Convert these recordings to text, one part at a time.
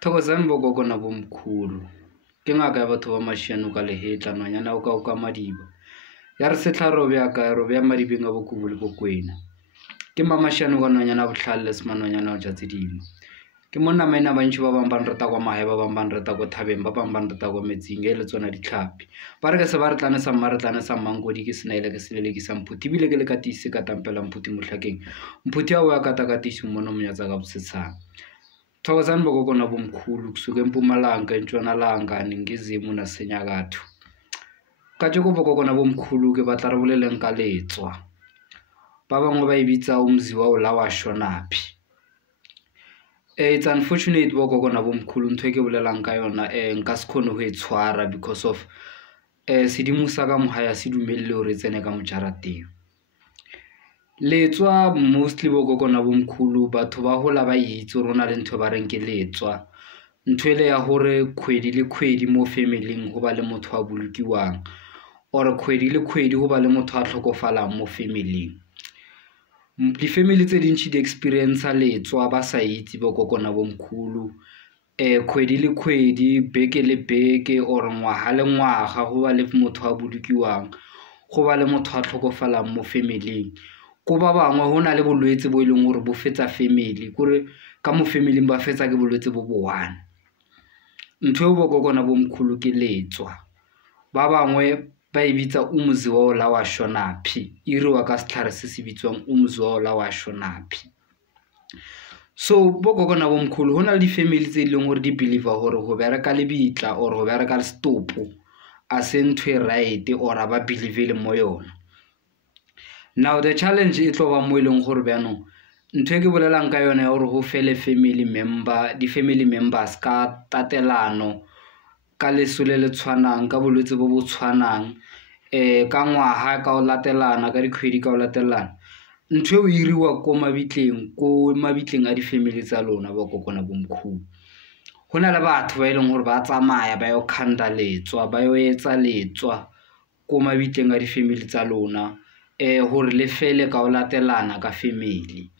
Thokozani bogogo na bomkhulu. Ke ngaka ya batho ba mashiano ka lehetla nonyana o ka madiba. Ya re setla robya ka robya madibeng a bokubu le bokwena. Ke mamashiano ka nonyana botlhalle se manonyana o tjatse dimo. Ke monna maina bantši ba bang ba nreta kwa mahe ba bang ba nreta kwa thabeng ba bang ba nreta kwa metsing e le tsona ditlhapi. Ba re ke se ba re tlane sa mma re tlane sa mangodi ke senaele ke selele ke sa mphuthi bile ke le katise ka tampela mphuthi mohlakeng. Mphuthi a o ya katakatisi mmono monyatsa ka bosetshana. Thokozani bogogo na bomkhulu kusuka eMpumalanga eNtshonalanga Ningizimu naseNyakatho. Kajeko bogogo na bomkhulu ke batla re boleleng ka letswa. Ba bangwe ba ibitsa umzi wa o la wa shonaphi. It's unfortunate bogogo na bomkhulu ntho e ke bolelang ka yona nka se khone ho e tshwara because of sedimo sa ka mohaya se dumelle hore tsene ka mojarateng. Letswa mostly bogogo na bomkhulu batho ba hola ba itse rona le ntho ba reng ke letswa. Ntho ele ya hore khwedi le khwedi mo family ho ba le motho a bolokiwang or khwedi le khwedi ho ba le motho a tlhokofalang mo family. Di-family tse dintši di experience letswa ba sa itse bogogo na bomkhulu. Khwedi le khwedi beke le beke or ngwaga le ngwaga ho ba le motho a bolokiwang go ba le motho a tlhokofalang mo family. Ko ba bangwe ho na le bolwetse bo ileng hore bo fetsa family kore ka mo family ba fetsa ke bolwetse bo boane. Ntho e bogogo na bomkhulu ke letswa. Ba bangwe ba ibitsa umzi wa o la wa shonaphi iriwa ka setlhare se se bitswang umzi wa o la wa shonaphi. So bogogo na bomkhulu ho na le di-family tse ileng hore di believer hore ho bereka le bitla or ho bereka le stopo a se ntho e right or a ba believe le mo yona. Now the challenge e tlo ba mo ileng gore bjano ntho e ke bolelang ka yona ya hore ho fele family member di-family members ka tatelano ka lesole le tshwanang ka bolwetse bo bo tshwanang ka ngwaga ka o latelana ka dikhwedi ka o latelana. Ntho e iriwa ko mabitleng a di-family tsa lona bogogo na bomkhulu. Ho na le batho ba ileng hore ba tsamaya ba yo khanda letswa ba yo etsa letswa ko mabitleng a di-family tsa lona hore le fele ka o latelana ka family.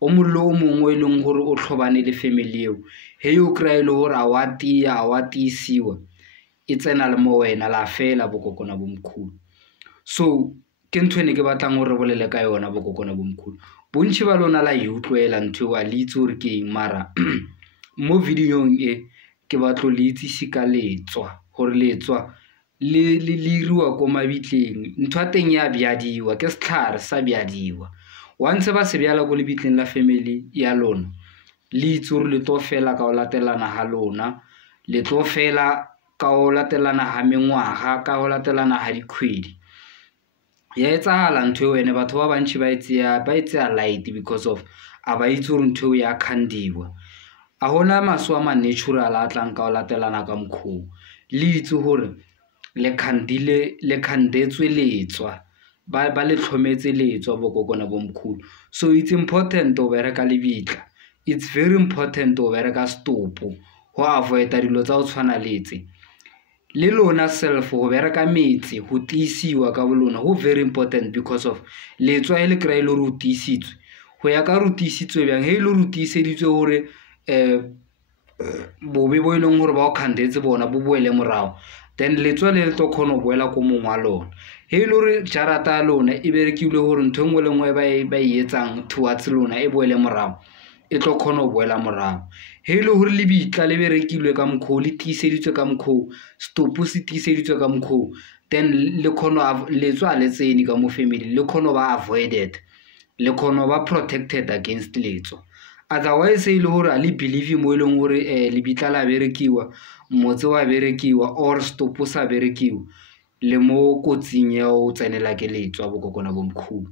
O mollo o mongwe e leng hore o tlhobane le family eo he o kry-e le hore a wa tiisiwa e tsena le mo wena la fela bogogo na bomkhulu. So ke ntho e ne ke batlang hore bolele ka yona bogogo na bomkhulu. Bontši ba lona la e utlwela ntho eo a le itse hore ke eng mara mo videong e ke batlo le itsise ka letswa hore letswa le iriwa ko mabitleng. Ntho a teng ya bjadiwa ke setlhare sa bjadiwa. Once ba se bjala ko lebitleng la family ya lona le itse hore le tlo fela ka o latelana ha lona, le tlo fela ka o latelana ha mengwaga, ka o latelana ha dikhwedi. Ya etsahala ntho eo ene batho ba bantši ba etsea light because of a ba itse hore ntho eo ya khandiwa. A hona maso a ma-natural a tlang ka o latelana ka mokgwa. Le itse hore le khandetswe letswa ba le tlhometse letswa bogogo na bomkhulu. So it's important o bereka le bitla. It's very important o bereka stopo ho avoida dilo tsa o tshwana letse. Le lona self ho bereka metsi ho tiisiwa ka bolona ho very important because of letswa e le kry le hore o tiisitswe ho ya ka rutiisitswe bjang he le rutiiseditswe hore bobe bo ileng hore ba o khandetse bona bo boele morao then letswa le tlo khona ho boela ko mong wa lona. He le hore jarata ya lona e berekilwe hore ntho engwe le ngwe ba e etsang towards lona e boele morao e tlo khona ho boela morao. He le hore le bitla le berekilwe ka mokgwa le tiiseditswe ka mokgwa stopo se tiiseditswe ka mokgwa then le khona letswa le tsene ka mo family le khona ba avoided le khona ba protected against letswa. Otherwise e le hore a le believe mo ileng hore le bitla la berekiwa motse wa berekiwa or stopo sa berekiwa le mo kotsing ya o tsenela ke letswa bogogo na bomkhulu.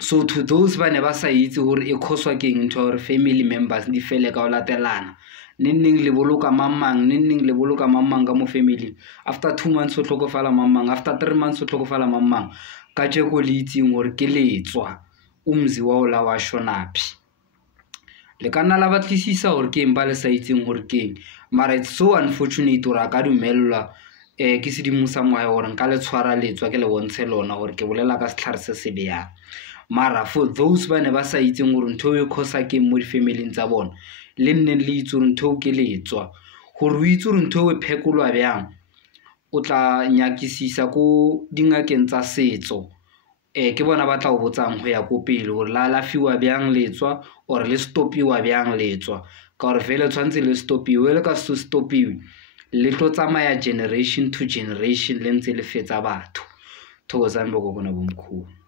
So to those ba ne ba sa itse hore e khoswa ke eng ntho hore family members di fele ka o latelana neng le boloka mamang neng le boloka mamang ka mo family after 2 months o tlhokofala mamang after 3 months o tlhokofala mamang ka jeko le itseng hore ke letswa umzi wa o la wa shonaphi. Le kana la batlisisa hore ke eng ba le sa itseng hore ke eng mara it's so unfortunate hore a ka dumelwa ke sedimo sa moya hore nka le tshwara letswa ke le bontshe lona hore ke bolela ka setlhare se se bjang. Mara for those ba ne ba sa itseng hore ntho e khosa ke mo di-family tsa bona le nneng le itse hore ntho ke letswa hore o itse hore ntho e phekolwa bjang o tla nyakisisa ko dingakeng tsa setso ke bona ba tla o botsang ho ya ko pele hore la alafiwa bjang letswa or le stopiwa bjang letswa ka hore vele tshwantse le stopiwe le ka se stopiwe le tlo tsamaya generation to generation le ntse le fetsa batho. Thokozani bogogo nabomkhulu.